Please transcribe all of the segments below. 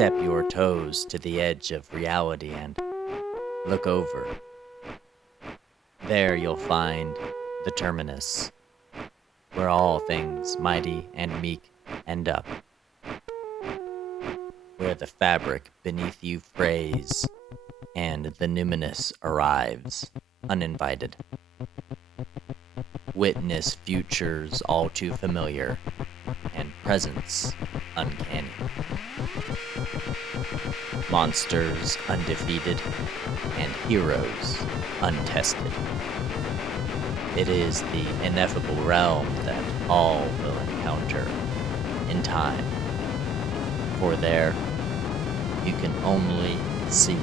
Step your toes to the edge of reality and look over. There you'll find the terminus, where all things mighty and meek end up, where the fabric beneath you frays and the numinous arrives, uninvited. Witness futures all too familiar and presents uncanny. Monsters undefeated and heroes untested. It is the ineffable realm that all will encounter in time, for there you can only see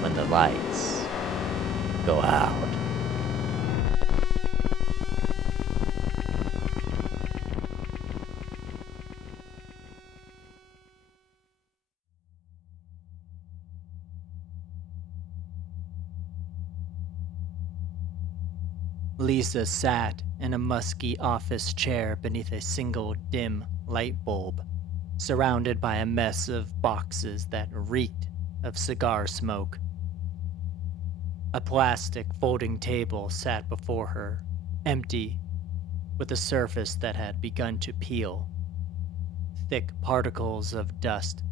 when the lights go out. Lisa sat in a musky office chair beneath a single dim light bulb, surrounded by a mess of boxes that reeked of cigar smoke. A plastic folding table sat before her, empty, with a surface that had begun to peel. Thick particles of dust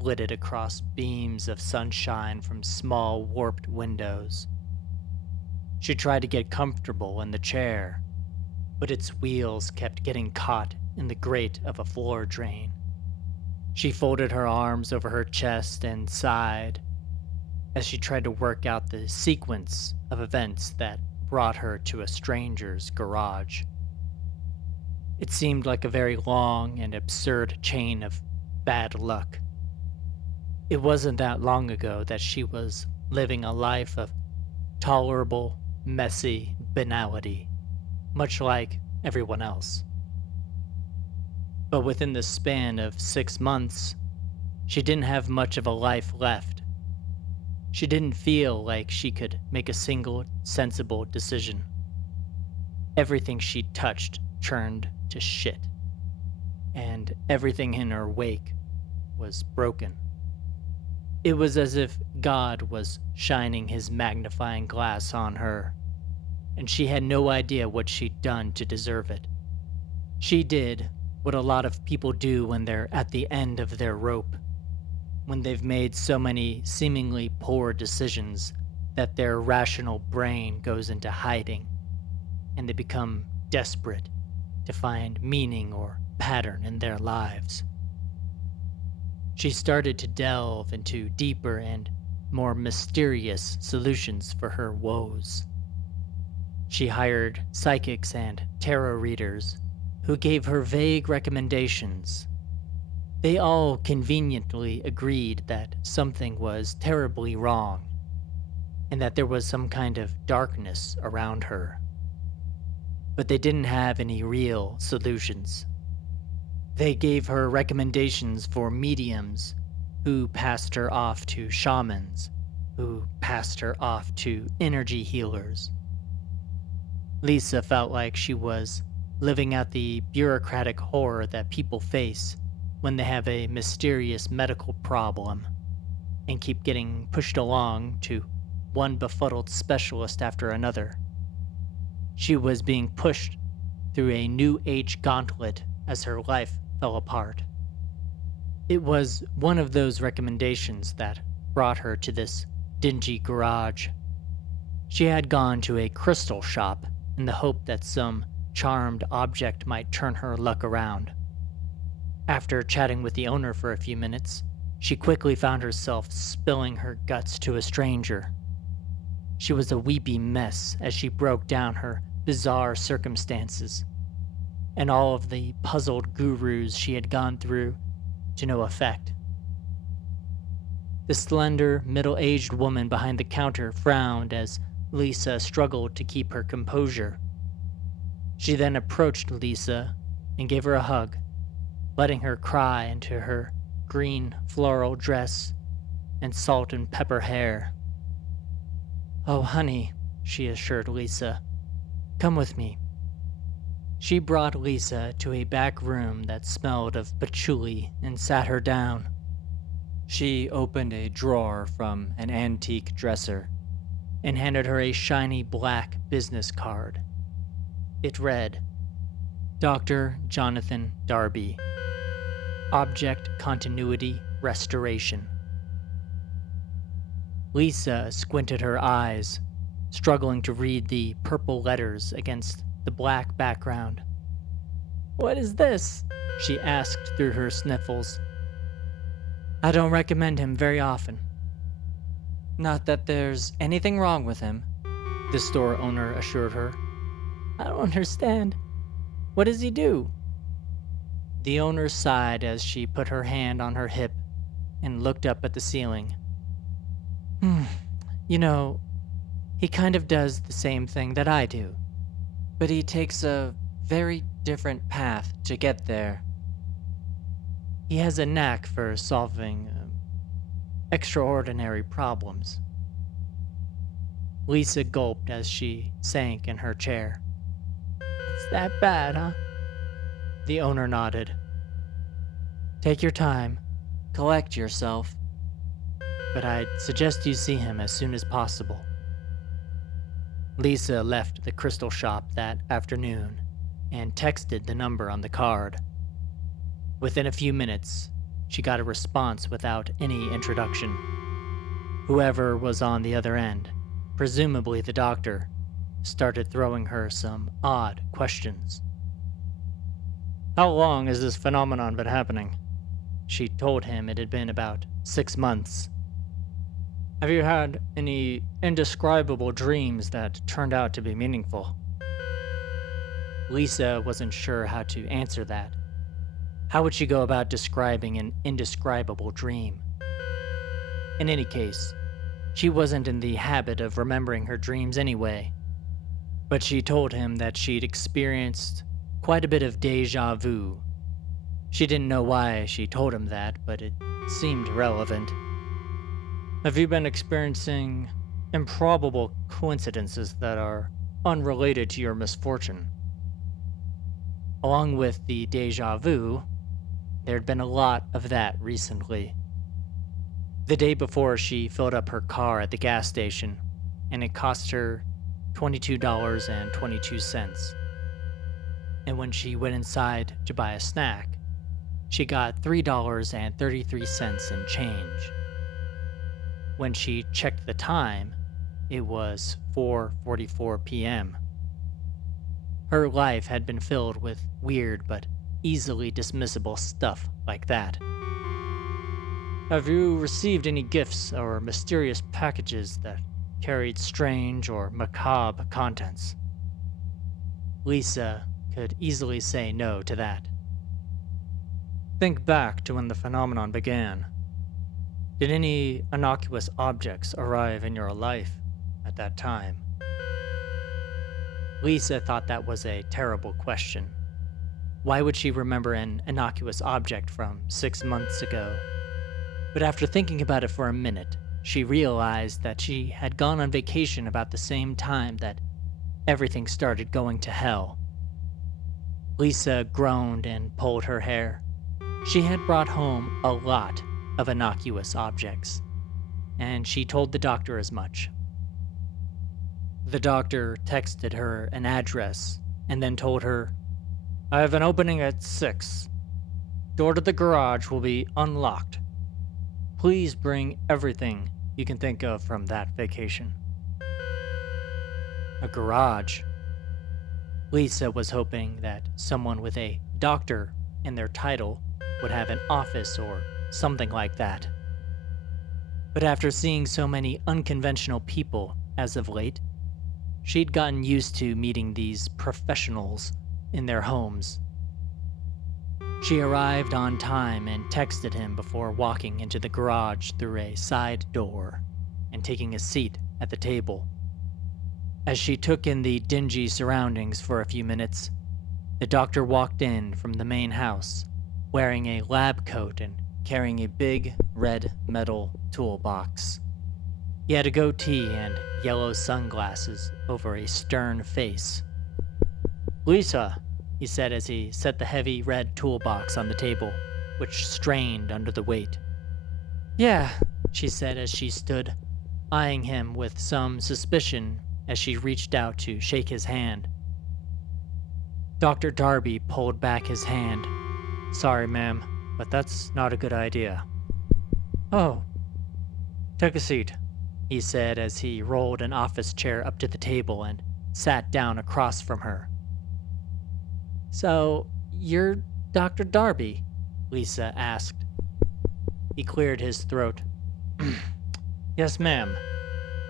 flitted across beams of sunshine from small warped windows. She tried to get comfortable in the chair, but its wheels kept getting caught in the grate of a floor drain. She folded her arms over her chest and sighed as she tried to work out the sequence of events that brought her to a stranger's garage. It seemed like a very long and absurd chain of bad luck. It wasn't that long ago that she was living a life of tolerable, messy banality, much like everyone else. But within the span of 6 months, she didn't have much of a life left. She didn't feel like she could make a single sensible decision. Everything she touched turned to shit, and everything in her wake was broken. It was as if God was shining his magnifying glass on her, and she had no idea what she'd done to deserve it. She did what a lot of people do when they're at the end of their rope, when they've made so many seemingly poor decisions that their rational brain goes into hiding, and they become desperate to find meaning or pattern in their lives. She started to delve into deeper and more mysterious solutions for her woes. She hired psychics and tarot readers who gave her vague recommendations. They all conveniently agreed that something was terribly wrong and that there was some kind of darkness around her. But they didn't have any real solutions. They gave her recommendations for mediums who passed her off to shamans, who passed her off to energy healers. Lisa felt like she was living out the bureaucratic horror that people face when they have a mysterious medical problem and keep getting pushed along to one befuddled specialist after another. She was being pushed through a new age gauntlet as her life fell apart. It was one of those recommendations that brought her to this dingy garage. She had gone to a crystal shop in the hope that some charmed object might turn her luck around. After chatting with the owner for a few minutes, she quickly found herself spilling her guts to a stranger. She was a weepy mess as she broke down her bizarre circumstances and all of the puzzled gurus she had gone through to no effect. The slender, middle-aged woman behind the counter frowned as Lisa struggled to keep her composure. She then approached Lisa and gave her a hug, letting her cry into her green floral dress and salt and pepper hair. "Oh, honey," she assured Lisa. "Come with me." She brought Lisa to a back room that smelled of patchouli and sat her down. She opened a drawer from an antique dresser and handed her a shiny black business card. It read, Dr. Jonathan Darby, Object Continuity Restoration. Lisa squinted her eyes, struggling to read the purple letters against the black background. What is this? She asked through her sniffles. I don't recommend him very often. Not that there's anything wrong with him, the store owner assured her. I don't understand. What does he do? The owner sighed as she put her hand on her hip and looked up at the ceiling. You know, he kind of does the same thing that I do, but he takes a very different path to get there. He has a knack for solving extraordinary problems. Lisa gulped as she sank in her chair. It's that bad, huh? The owner nodded. Take your time, collect yourself, but I'd suggest you see him as soon as possible. Lisa left the crystal shop that afternoon and texted the number on the card. Within a few minutes, she got a response without any introduction. Whoever was on the other end, presumably the doctor, started throwing her some odd questions. How long has this phenomenon been happening? She told him it had been about 6 months. Have you had any indescribable dreams that turned out to be meaningful? Lisa wasn't sure how to answer that. How would she go about describing an indescribable dream? In any case, she wasn't in the habit of remembering her dreams anyway, but she told him that she'd experienced quite a bit of déjà vu. She didn't know why she told him that, but it seemed relevant. Have you been experiencing improbable coincidences that are unrelated to your misfortune? Along with the déjà vu, there'd been a lot of that recently. The day before, she filled up her car at the gas station, and it cost her $22.22. And when she went inside to buy a snack, she got $3.33 in change. When she checked the time, it was 4:44 p.m. Her life had been filled with weird but easily dismissible stuff like that. Have you received any gifts or mysterious packages that carried strange or macabre contents? Lisa could easily say no to that. Think back to when the phenomenon began. Did any innocuous objects arrive in your life at that time? Lisa thought that was a terrible question. Why would she remember an innocuous object from 6 months ago? But after thinking about it for a minute, she realized that she had gone on vacation about the same time that everything started going to hell. Lisa groaned and pulled her hair. She had brought home a lot of innocuous objects, and she told the doctor as much. The doctor texted her an address and then told her, I have an opening at 6. Door to the garage will be unlocked. Please bring everything you can think of from that vacation. A garage. Lisa was hoping that someone with a doctor in their title would have an office or something like that. But after seeing so many unconventional people as of late, she'd gotten used to meeting these professionals in their homes. She arrived on time and texted him before walking into the garage through a side door and taking a seat at the table. As she took in the dingy surroundings for a few minutes, the doctor walked in from the main house, wearing a lab coat and carrying a big red metal toolbox. He had a goatee and yellow sunglasses over a stern face. Lisa, he said as he set the heavy red toolbox on the table, which strained under the weight. Yeah, she said as she stood, eyeing him with some suspicion as she reached out to shake his hand. Dr. Darby pulled back his hand. Sorry, ma'am, but that's not a good idea. Oh, take a seat, he said as he rolled an office chair up to the table and sat down across from her. So, you're Dr. Darby? Lisa asked. He cleared his throat. Yes, ma'am.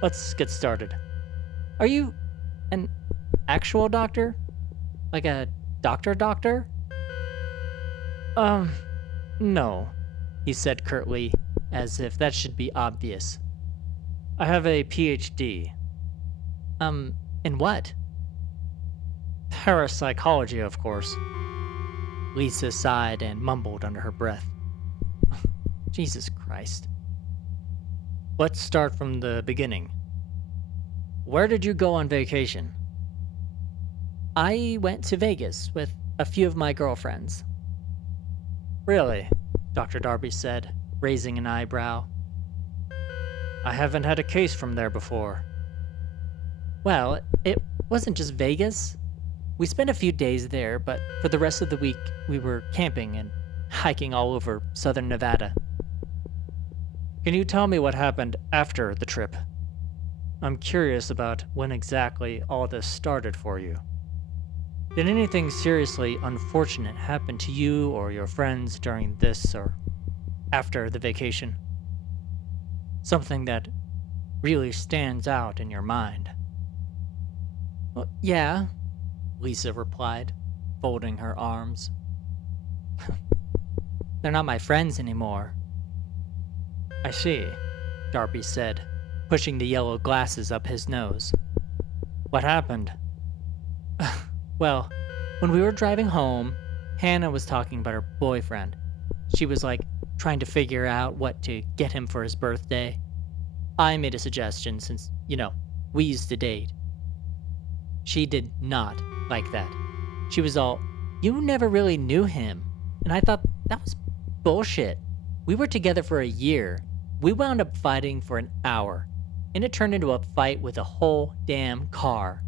Let's get started. Are you an actual doctor? Like a doctor? No, he said curtly, as if that should be obvious. I have a PhD. In what? Parapsychology, of course. Lisa sighed and mumbled under her breath. Jesus Christ. Let's start from the beginning. Where did you go on vacation? I went to Vegas with a few of my girlfriends. Really? Dr. Darby said, raising an eyebrow. I haven't had a case from there before. Well, it wasn't just Vegas. We spent a few days there, but for the rest of the week, we were camping and hiking all over southern Nevada. Can you tell me what happened after the trip? I'm curious about when exactly all this started for you. Did anything seriously unfortunate happen to you or your friends during this or after the vacation? Something that really stands out in your mind. Well, yeah, Lisa replied, folding her arms. They're not my friends anymore. I see, Darby said, pushing the yellow glasses up his nose. What happened? Well, when we were driving home, Hannah was talking about her boyfriend. She was trying to figure out what to get him for his birthday. I made a suggestion since, we used to date. She did not like that. She was all, you never really knew him. And I thought that was bullshit. We were together for a year. We wound up fighting for an hour. And it turned into a fight with a whole damn car.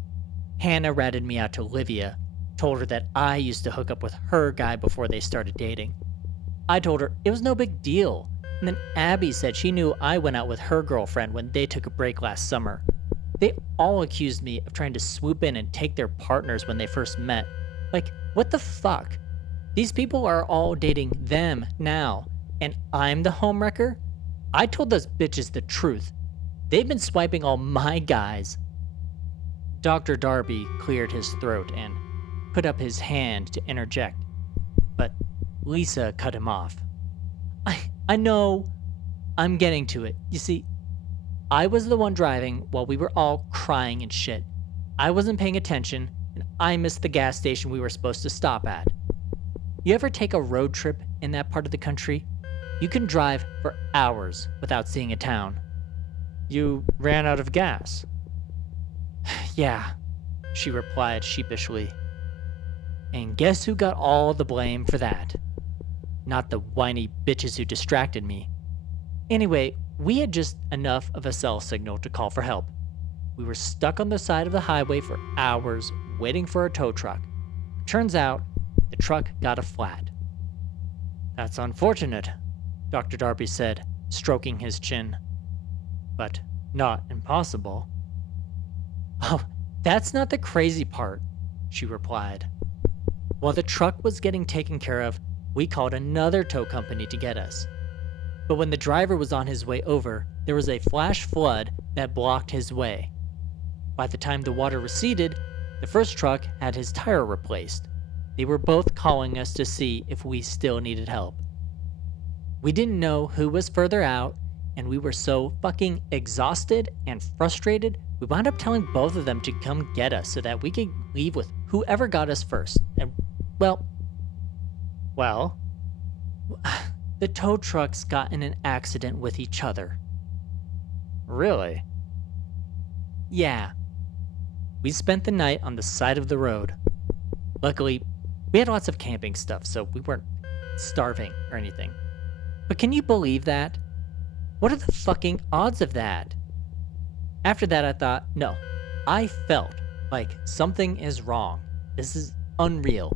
Hannah ratted me out to Olivia, told her that I used to hook up with her guy before they started dating. I told her it was no big deal. And then Abby said she knew I went out with her girlfriend when they took a break last summer. They all accused me of trying to swoop in and take their partners when they first met. What the fuck? These people are all dating them now, and I'm the homewrecker? I told those bitches the truth. They've been swiping all my guys. Dr. Darby cleared his throat and put up his hand to interject, but Lisa cut him off. I know. I'm getting to it. You see, I was the one driving while we were all crying and shit. I wasn't paying attention, and I missed the gas station we were supposed to stop at. You ever take a road trip in that part of the country? You can drive for hours without seeing a town. You ran out of gas. Yeah, she replied sheepishly. And guess who got all the blame for that? Not the whiny bitches who distracted me. Anyway, we had just enough of a cell signal to call for help. We were stuck on the side of the highway for hours waiting for a tow truck. Turns out, the truck got a flat. That's unfortunate, Dr. Darby said, stroking his chin. But not impossible. Oh, that's not the crazy part, she replied. While the truck was getting taken care of, we called another tow company to get us. But when the driver was on his way over, there was a flash flood that blocked his way. By the time the water receded, the first truck had his tire replaced. They were both calling us to see if we still needed help. We didn't know who was further out, and we were so fucking exhausted and frustrated, we wound up telling both of them to come get us so that we could leave with whoever got us first. And, well, the tow trucks got in an accident with each other. Really? Yeah. We spent the night on the side of the road. Luckily, we had lots of camping stuff, so we weren't starving or anything. But can you believe that? What are the fucking odds of that? After that, I thought, no. I felt like something is wrong. This is unreal.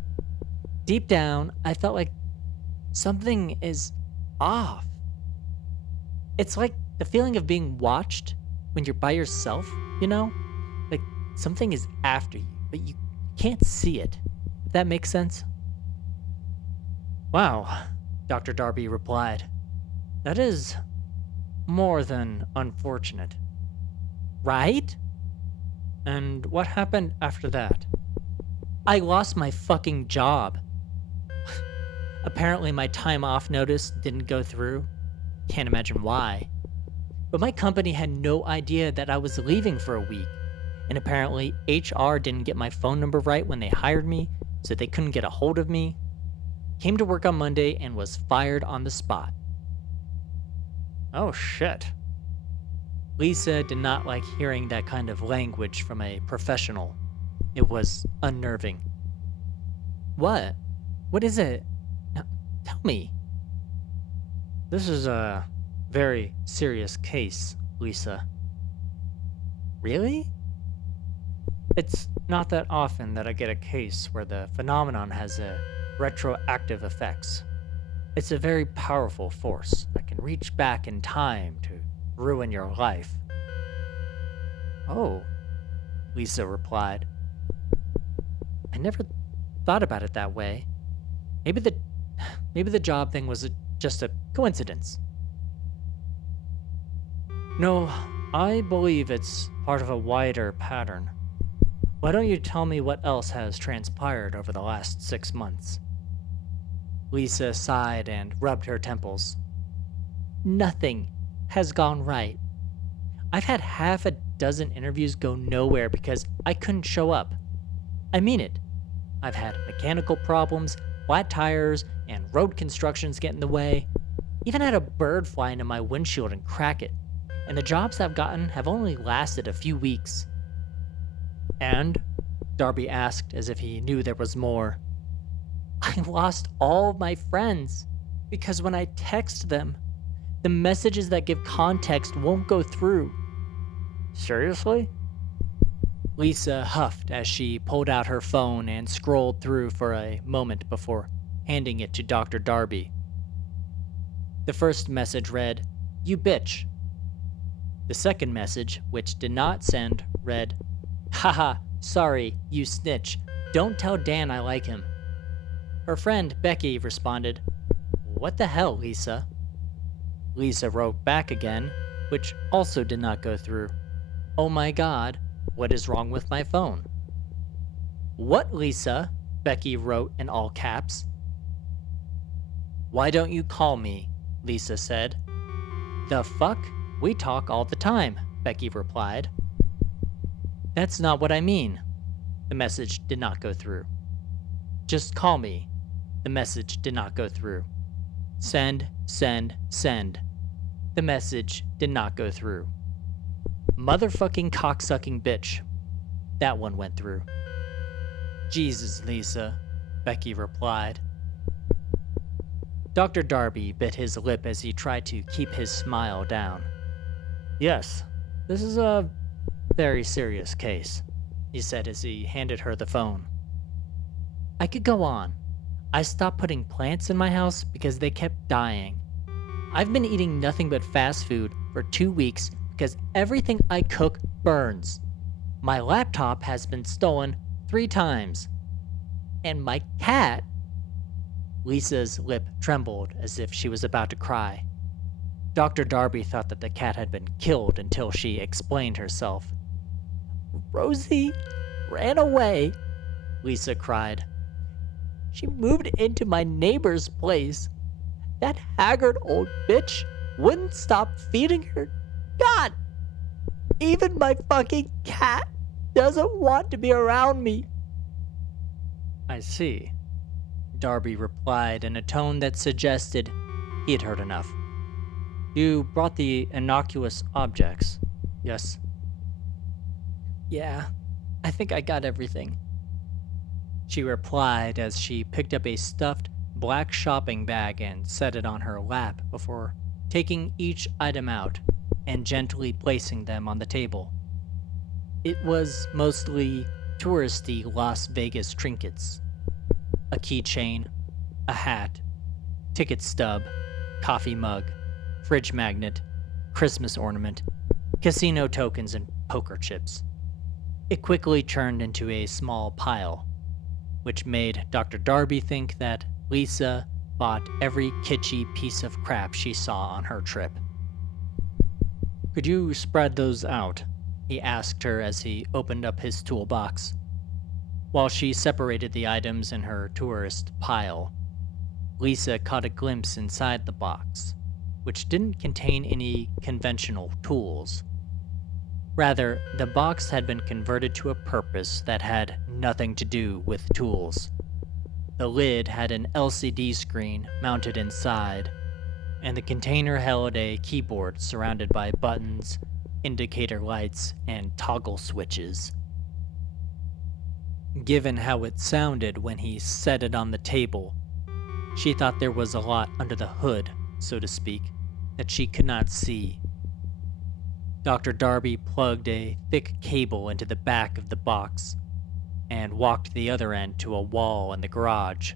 Deep down, I felt like something is off. It's like the feeling of being watched when you're by yourself, you know? Like something is after you, but you can't see it. If that makes sense? Wow, Dr. Darby replied. That is more than unfortunate. Right? And what happened after that? I lost my fucking job. Apparently, my time off notice didn't go through. Can't imagine why. But my company had no idea that I was leaving for a week. And apparently, HR didn't get my phone number right when they hired me, so they couldn't get a hold of me. Came to work on Monday and was fired on the spot. Oh shit. Lisa did not like hearing that kind of language from a professional. It was unnerving. What? What is it? Now, tell me. This is a very serious case, Lisa. Really? It's not that often that I get a case where the phenomenon has a retroactive effects. It's a very powerful force that can reach back in time to ruin your life. Oh, Lisa replied. I never thought about it that way. Maybe the job thing was just a coincidence. No, I believe it's part of a wider pattern. Why don't you tell me what else has transpired over the last 6 months? Lisa sighed and rubbed her temples. Nothing has gone right. I've had half a dozen interviews go nowhere because I couldn't show up. I mean it. I've had mechanical problems, flat tires, and road constructions get in the way. Even had a bird fly into my windshield and crack it. And the jobs I've gotten have only lasted a few weeks. And? Darby asked as if he knew there was more. I lost all my friends because when I text them, the messages that give context won't go through. Seriously? Lisa huffed as she pulled out her phone and scrolled through for a moment before handing it to Dr. Darby. The first message read, "You bitch." The second message, which did not send, read, "Haha, sorry, you snitch. Don't tell Dan I like him." Her friend Becky responded, "What the hell, Lisa?" Lisa wrote back again, which also did not go through. "Oh my god, what is wrong with my phone?" "What, Lisa?" Becky wrote in all caps. "Why don't you call me?" Lisa said. "The fuck? We talk all the time," Becky replied. "That's not what I mean." The message did not go through. "Just call me." The message did not go through. "Send, send, send." The message did not go through. "Motherfucking cocksucking bitch." That one went through. "Jesus, Lisa," Becky replied. Dr. Darby bit his lip as he tried to keep his smile down. "Yes, this is a very serious case," he said as he handed her the phone. I could go on. I stopped putting plants in my house because they kept dying. I've been eating nothing but fast food for 2 weeks because everything I cook burns. My laptop has been stolen 3 times. And my cat... Lisa's lip trembled as if she was about to cry. Dr. Darby thought that the cat had been killed until she explained herself. "Rosie ran away," Lisa cried. "She moved into my neighbor's place. That haggard old bitch wouldn't stop feeding her. God! Even my fucking cat doesn't want to be around me." "I see," Darby replied in a tone that suggested he had heard enough. "You brought the innocuous objects, yes?" "Yeah, I think I got everything," she replied as she picked up a stuffed black shopping bag and set it on her lap before taking each item out and gently placing them on the table. It was mostly touristy Las Vegas trinkets: a keychain, a hat, ticket stub, coffee mug, fridge magnet, Christmas ornament, casino tokens, and poker chips. It quickly turned into a small pile, which made Dr. Darby think that Lisa bought every kitschy piece of crap she saw on her trip. "Could you spread those out?" he asked her as he opened up his toolbox. While she separated the items in her tourist pile, Lisa caught a glimpse inside the box, which didn't contain any conventional tools. Rather, the box had been converted to a purpose that had nothing to do with tools. The lid had an LCD screen mounted inside, and the container held a keyboard surrounded by buttons, indicator lights, and toggle switches. Given how it sounded when he set it on the table, she thought there was a lot under the hood, so to speak, that she could not see. Dr. Darby plugged a thick cable into the back of the box and walked the other end to a wall in the garage.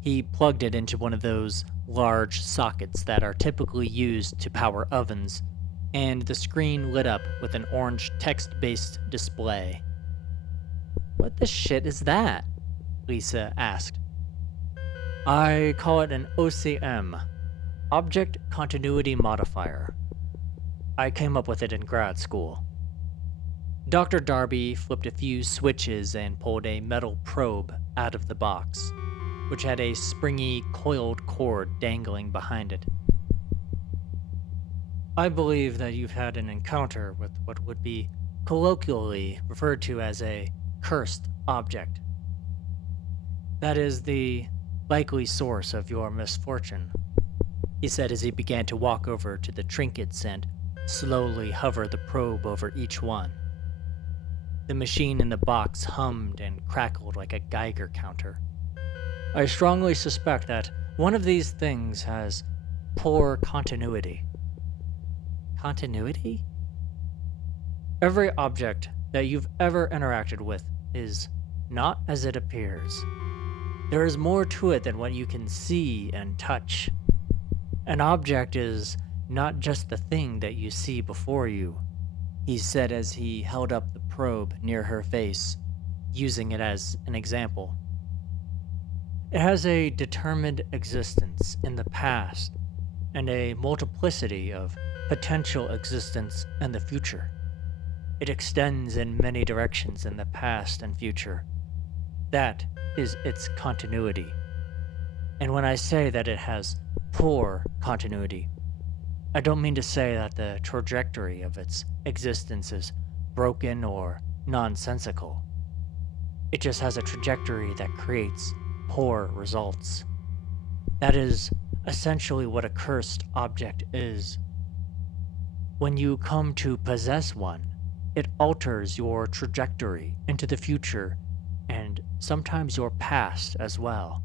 He plugged it into one of those large sockets that are typically used to power ovens, and the screen lit up with an orange text-based display. "What the shit is that?" Lisa asked. "I call it an OCM, Object Continuity Modifier. I came up with it in grad school." Dr. Darby flipped a few switches and pulled a metal probe out of the box, which had a springy, coiled cord dangling behind it. "I believe that you've had an encounter with what would be colloquially referred to as a cursed object. That is the likely source of your misfortune," he said as he began to walk over to the trinkets and slowly hover the probe over each one. The machine in the box hummed and crackled like a Geiger counter. "I strongly suspect that one of these things has poor continuity." Continuity? Every object that you've ever interacted with is not as it appears. There is more to it than what you can see and touch. An object is not just the thing that you see before you, he said as he held up the probe near her face, using it as an example. It has a determined existence in the past and a multiplicity of potential existence in the future. It extends in many directions in the past and future. That is its continuity. And when I say that it has poor continuity, I don't mean to say that the trajectory of its existence is broken or nonsensical. It just has a trajectory that creates poor results. That is essentially what a cursed object is. When you come to possess one, it alters your trajectory into the future and sometimes your past as well.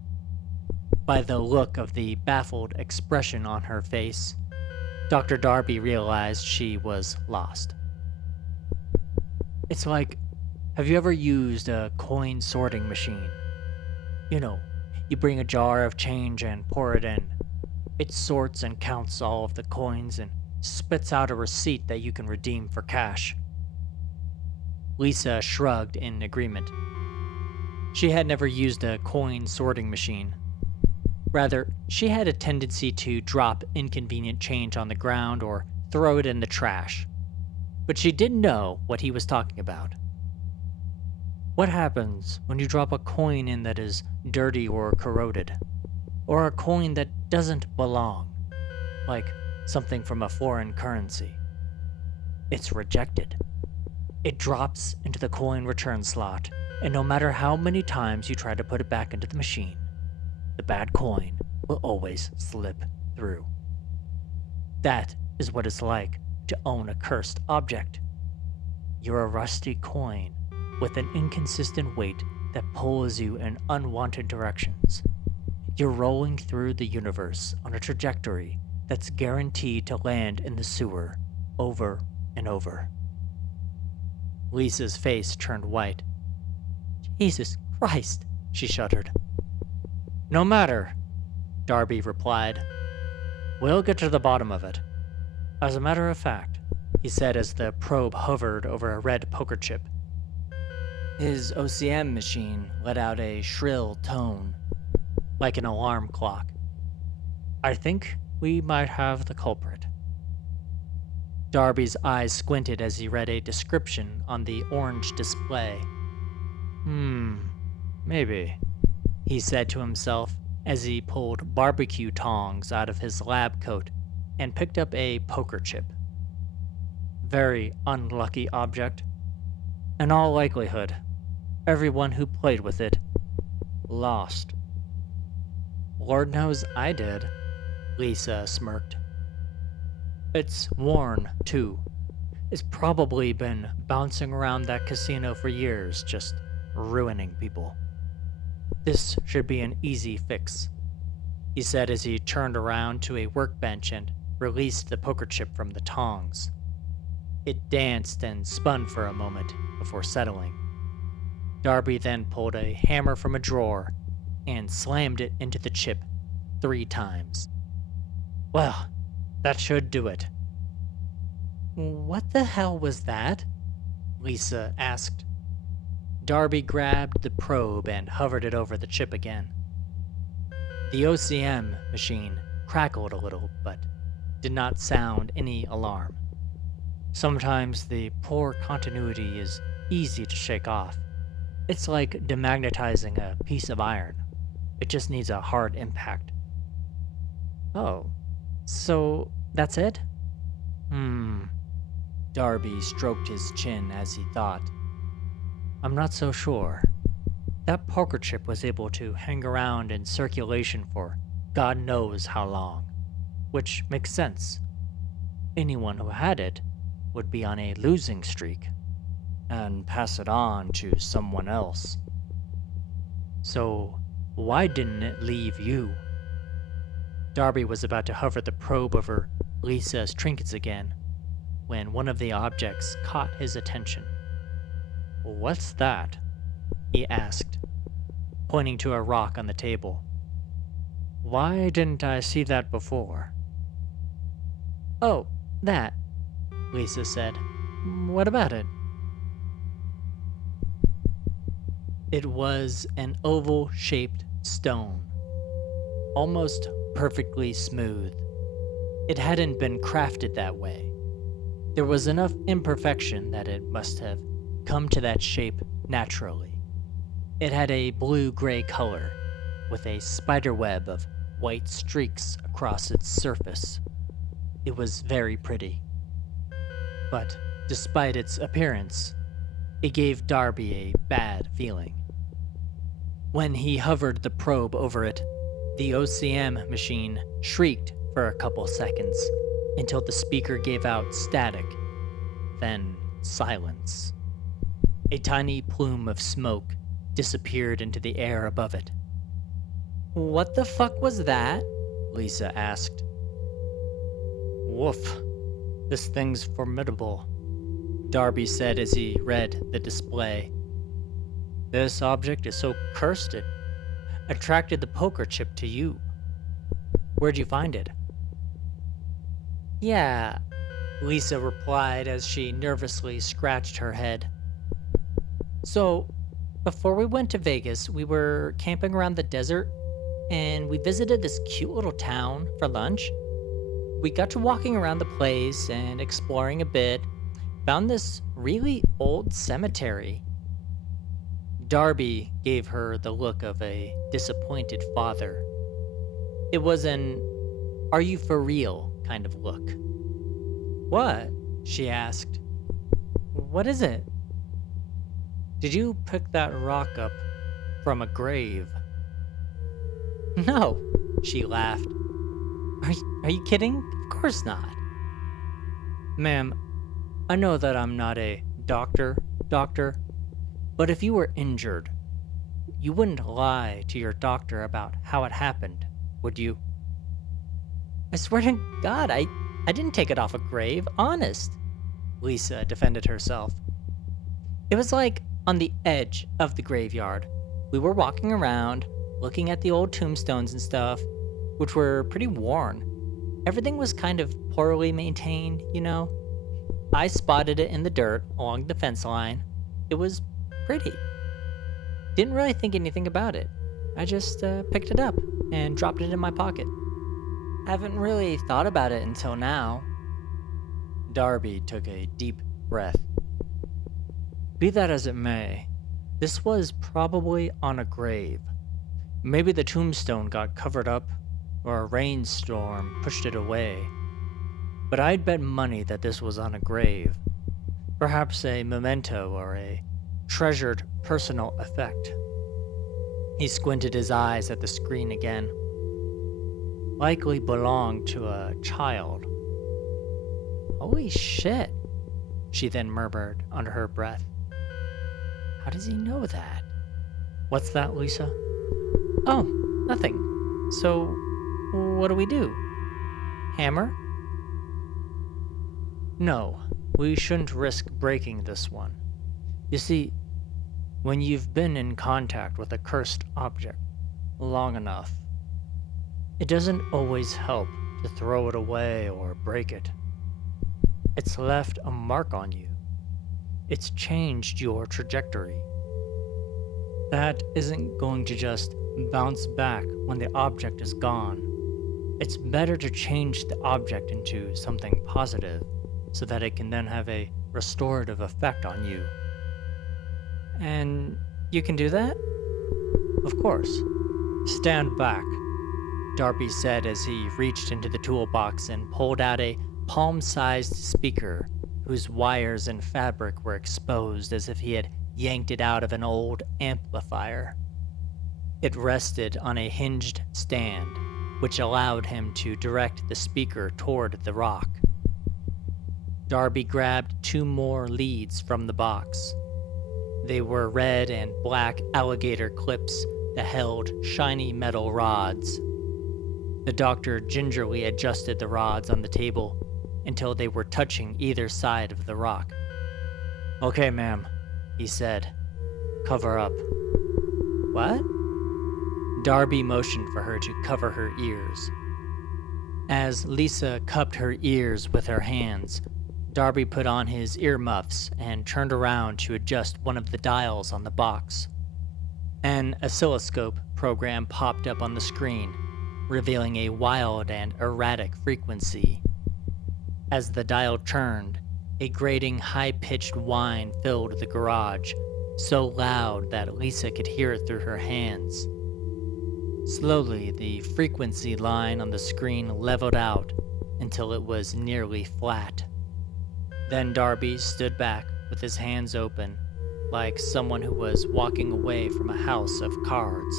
By the look of the baffled expression on her face, Dr. Darby realized she was lost. It's like, have you ever used a coin sorting machine? You know, you bring a jar of change and pour it in. It sorts and counts all of the coins and spits out a receipt that you can redeem for cash. Lisa shrugged in agreement. She had never used a coin sorting machine. Rather, she had a tendency to drop inconvenient change on the ground or throw it in the trash. But she didn't know what he was talking about. What happens when you drop a coin in that is dirty or corroded? Or a coin that doesn't belong? Like something from a foreign currency. It's rejected. It drops into the coin return slot, and no matter how many times you try to put it back into the machine, the bad coin will always slip through. That is what it's like to own a cursed object. You're a rusty coin with an inconsistent weight that pulls you in unwanted directions. You're rolling through the universe on a trajectory that's guaranteed to land in the sewer over and over. Lisa's face turned white. Jesus Christ, she shuddered. No matter, Darby replied. We'll get to the bottom of it. As a matter of fact, he said as the probe hovered over a red poker chip. His OCM machine let out a shrill tone, like an alarm clock. I think we might have the culprit. Darby's eyes squinted as he read a description on the orange display. Maybe, he said to himself as he pulled barbecue tongs out of his lab coat and picked up a poker chip. Very unlucky object. In all likelihood, everyone who played with it lost. Lord knows I did, Lisa smirked. It's worn, too. It's probably been bouncing around that casino for years, just ruining people. This should be an easy fix, he said as he turned around to a workbench and released the poker chip from the tongs. It danced and spun for a moment before settling. Darby then pulled a hammer from a drawer and slammed it into the chip 3 times. Well, that should do it. What the hell was that? Lisa asked. Darby grabbed the probe and hovered it over the chip again. The OCM machine crackled a little, but did not sound any alarm. Sometimes the poor continuity is easy to shake off. It's like demagnetizing a piece of iron. It just needs a hard impact. Oh, so that's it? Darby stroked his chin as he thought. I'm not so sure. That poker chip was able to hang around in circulation for God knows how long, which makes sense. Anyone who had it would be on a losing streak and pass it on to someone else. So, why didn't it leave you? Darby was about to hover the probe over Lisa's trinkets again when one of the objects caught his attention. What's that? He asked, pointing to a rock on the table. Why didn't I see that before? Oh, that, Lisa said. What about it? It was an oval-shaped stone, almost perfectly smooth. It hadn't been crafted that way. There was enough imperfection that it must have come to that shape naturally. It had a blue-gray color, with a spiderweb of white streaks across its surface. It was very pretty. But despite its appearance, it gave Darby a bad feeling. When he hovered the probe over it, the OCM machine shrieked for a couple seconds until the speaker gave out static, then silence. A tiny plume of smoke disappeared into the air above it. What the fuck was that? Lisa asked. Woof. This thing's formidable, Darby said as he read the display. This object is so cursed it attracted the poker chip to you. Where'd you find it? Yeah, Lisa replied as she nervously scratched her head. So, before we went to Vegas, we were camping around the desert, and we visited this cute little town for lunch. We got to walking around the place and exploring a bit, found this really old cemetery. Darby gave her the look of a disappointed father. It was an "are you for real" kind of look. What? She asked. What is it? Did you pick that rock up from a grave? No, she laughed. Are you kidding? Of course not. Ma'am, I know that I'm not a doctor, but if you were injured, you wouldn't lie to your doctor about how it happened, would you? I swear to God, I didn't take it off a grave, honest. Lisa defended herself. It was like on the edge of the graveyard. We were walking around, looking at the old tombstones and stuff, which were pretty worn. Everything was kind of poorly maintained, you know? I spotted it in the dirt along the fence line. It was pretty. Didn't really think anything about it. I just picked it up and dropped it in my pocket. Haven't really thought about it until now. Darby took a deep breath. Be that as it may, this was probably on a grave. Maybe the tombstone got covered up, or a rainstorm pushed it away. But I'd bet money that this was on a grave. Perhaps a memento or a treasured personal effect. He squinted his eyes at the screen again. Likely belonged to a child. Holy shit, she then murmured under her breath. How does he know that? What's that, Lisa? Oh, nothing. So, what do we do? Hammer? No, we shouldn't risk breaking this one. You see, when you've been in contact with a cursed object long enough, it doesn't always help to throw it away or break it. It's left a mark on you. It's changed your trajectory. That isn't going to just bounce back when the object is gone. It's better to change the object into something positive so that it can then have a restorative effect on you. And you can do that? Of course. Stand back, Darby said as he reached into the toolbox and pulled out a palm-sized speaker whose wires and fabric were exposed as if he had yanked it out of an old amplifier. It rested on a hinged stand, which allowed him to direct the speaker toward the rock. Darby grabbed 2 more leads from the box. They were red and black alligator clips that held shiny metal rods. The doctor gingerly adjusted the rods on the table until they were touching either side of the rock. Okay, ma'am, he said. Cover up. What? Darby motioned for her to cover her ears. As Lisa cupped her ears with her hands, Darby put on his earmuffs and turned around to adjust one of the dials on the box. An oscilloscope program popped up on the screen, revealing a wild and erratic frequency. As the dial turned, a grating, high-pitched whine filled the garage, so loud that Lisa could hear it through her hands. Slowly, the frequency line on the screen leveled out until it was nearly flat. Then Darby stood back with his hands open, like someone who was walking away from a house of cards.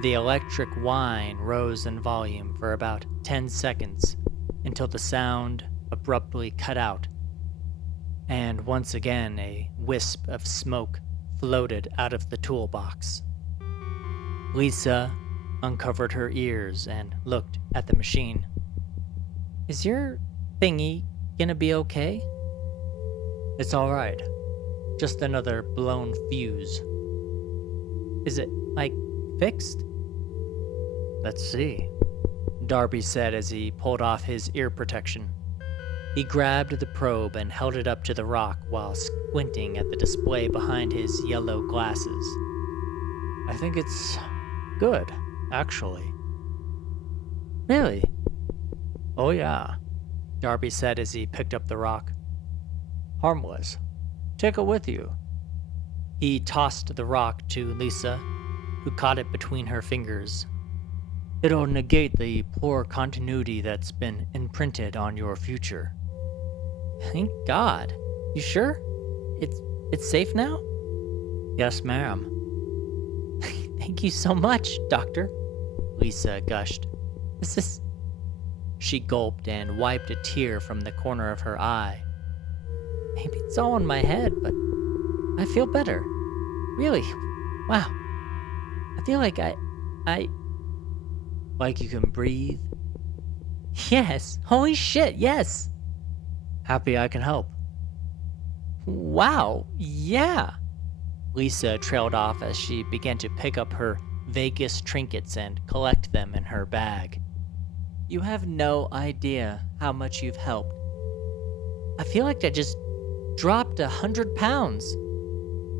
The electric whine rose in volume for about 10 seconds until the sound abruptly cut out, and once again a wisp of smoke floated out of the toolbox. Lisa uncovered her ears and looked at the machine. Is your thingy gonna be okay? It's alright. Just another blown fuse. Is it, like, fixed? Let's see, Darby said as he pulled off his ear protection. He grabbed the probe and held it up to the rock while squinting at the display behind his yellow glasses. I think it's good, actually. Really? Oh yeah, Darby said as he picked up the rock. Harmless. Take it with you. He tossed the rock to Lisa, who caught it between her fingers. It'll negate the poor continuity that's been imprinted on your future. Thank God. You sure? It's safe now? Yes, ma'am. Thank you so much, Doctor, Lisa gushed. This is... She gulped and wiped a tear from the corner of her eye. Maybe it's all in my head, but I feel better. Really. Wow. I feel like I... Like you can breathe, Yes, holy shit, yes. Happy I can help. Wow, yeah. Lisa trailed off as she began to pick up her Vegas trinkets and collect them in her bag. You have no idea how much you've helped. I feel like I just dropped 100 pounds.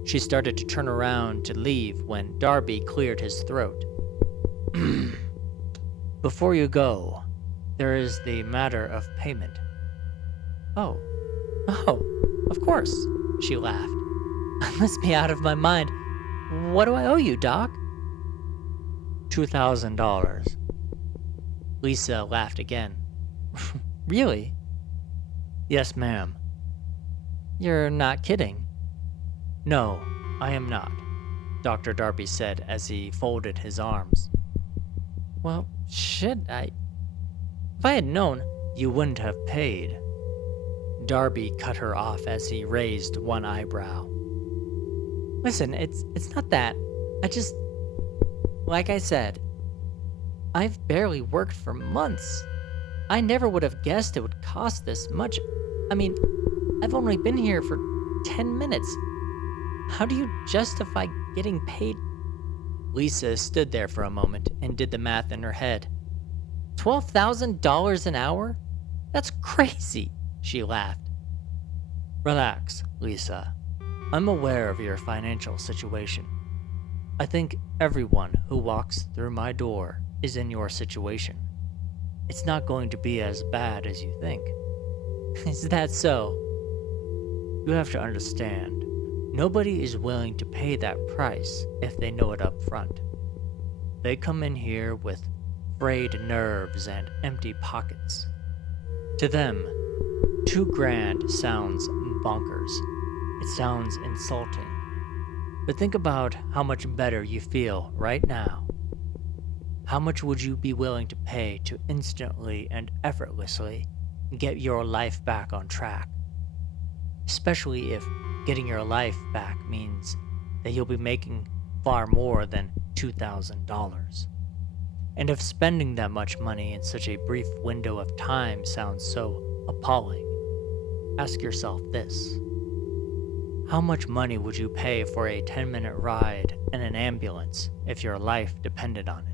She started to turn around to leave when Darby cleared his throat. Before you go, there is the matter of payment. Oh, of course, she laughed. I must be out of my mind. What do I owe you, Doc? $2,000. Lisa laughed again. Really? Yes, ma'am. You're not kidding. No, I am not, Dr. Darby said as he folded his arms. Well, shit, if I had known, you wouldn't have paid. Darby cut her off as he raised one eyebrow. Listen, it's not that. Like I said, I've barely worked for months. I never would have guessed it would cost this much. I mean, I've only been here for 10 minutes. How do you justify getting paid? Lisa stood there for a moment and did the math in her head. $12,000 an hour? That's crazy, she laughed. Relax, Lisa. I'm aware of your financial situation. I think everyone who walks through my door is in your situation. It's not going to be as bad as you think. Is that so? You have to understand, nobody is willing to pay that price if they know it up front. They come in here with frayed nerves and empty pockets. To them, $2,000 sounds bonkers. It sounds insulting. But think about how much better you feel right now. How much would you be willing to pay to instantly and effortlessly get your life back on track? Especially if getting your life back means that you'll be making far more than $2,000. And if spending that much money in such a brief window of time sounds so appalling, ask yourself this. How much money would you pay for a 10-minute ride in an ambulance if your life depended on it?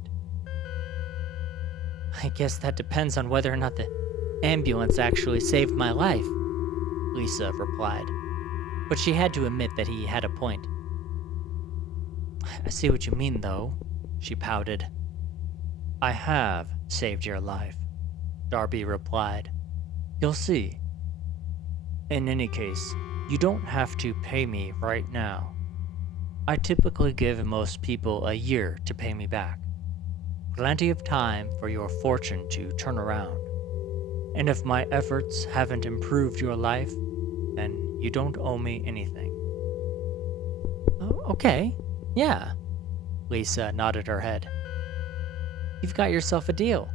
I guess that depends on whether or not the ambulance actually saved my life, Lisa replied. But she had to admit that he had a point. I see what you mean, though, she pouted. I have saved your life, Darby replied. You'll see. In any case, you don't have to pay me right now. I typically give most people a year to pay me back. Plenty of time for your fortune to turn around. And if my efforts haven't improved your life, then you don't owe me anything. Oh, okay, yeah. Lisa nodded her head. You've got yourself a deal.